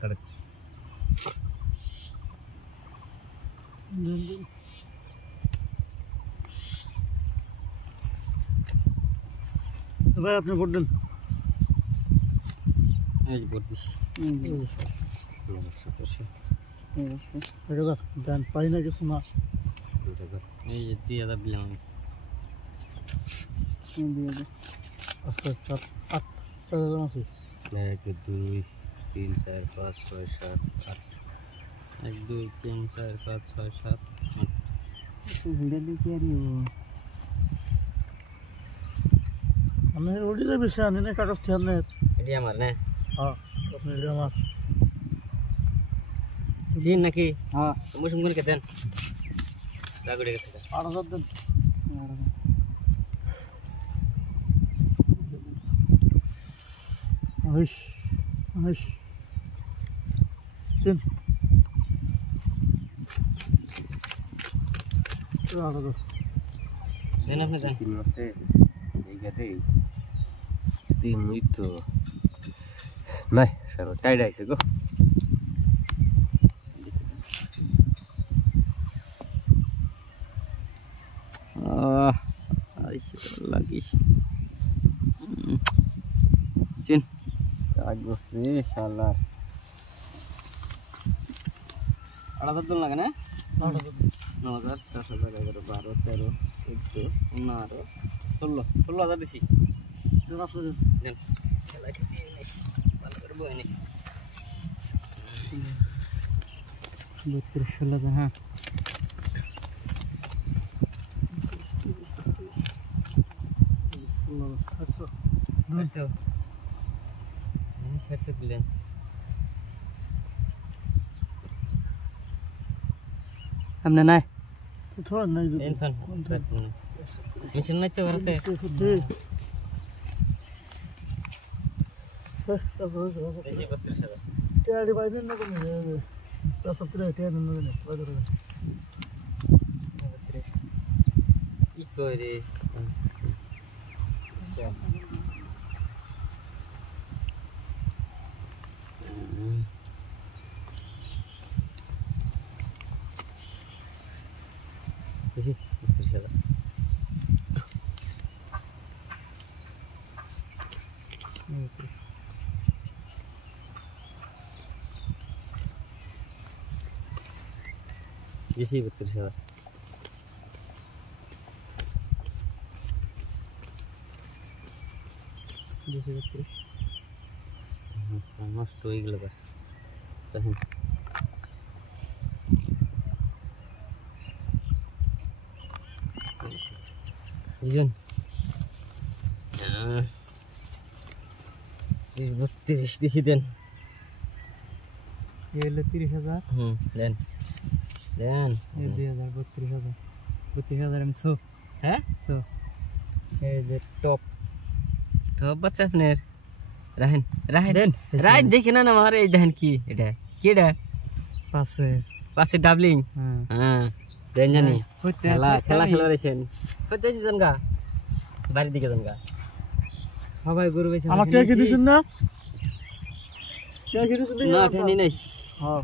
কাটে ভাই আপনি ভোট দেন এই ভোট দিছি দেন পাই না কিছু না এই যে 3000 দিলাম আচ্ছা 7 8 আছে 1 2 3 4 5 6 7 8 1 2 3 4 5 6 7 আমি ওডি যাবে সে আনি না কাগজ থেকে আনে এটি আমার না হ্যাঁ আপনি এটি আমার দিন নাকি হ্যাঁ মুসুম করে দেন রাগড়ে গেছে 8000 দেন আইশ আইশ সিন রাগড়ে দেন আপনি দেন সিন আছে এই গেতে তিন মিনিট তো নাই সারা টাইট আইছে গো আইছে লাগিস চিন আগস রে শালা 8000 দল লাগে না 9000 10,000 11 12 13 14 15 16,000 দিছি দেন ভালো করে বই নি 32,000 হ্যাঁ দিলেন हमने নাই थोड़ा नहीं इंसान मिशन नहीं तो करते टेडी भाई ने को मुझे तो सब तरह टेडी ने बाजार में इको रे Isi, 32,000. Isi 32,000. Isi 32. Nষ্ট হয়ে গেল বাস তখন Iyan. 32 disi den. Ye 30,000. Den. Den. Ye 2,000 32,000 আমি 100 হ্যাঁ 100 এই যে টপ টপ বাচ্চা আপনার রাহেন রাহেন দেন রাইট দেখেন না আমারে এই দেখেন কি এটা কিডা পাশে পাশে ডাবলিং হ্যাঁ দেন জানি খেলা খেলা খেলারেছেন কইতেছি জানগা বাড়ি দিকে জানগা সবাই গরু বেচে আমাকে কে দিছেন না কে দিছেন না টেনি নাই হ্যাঁ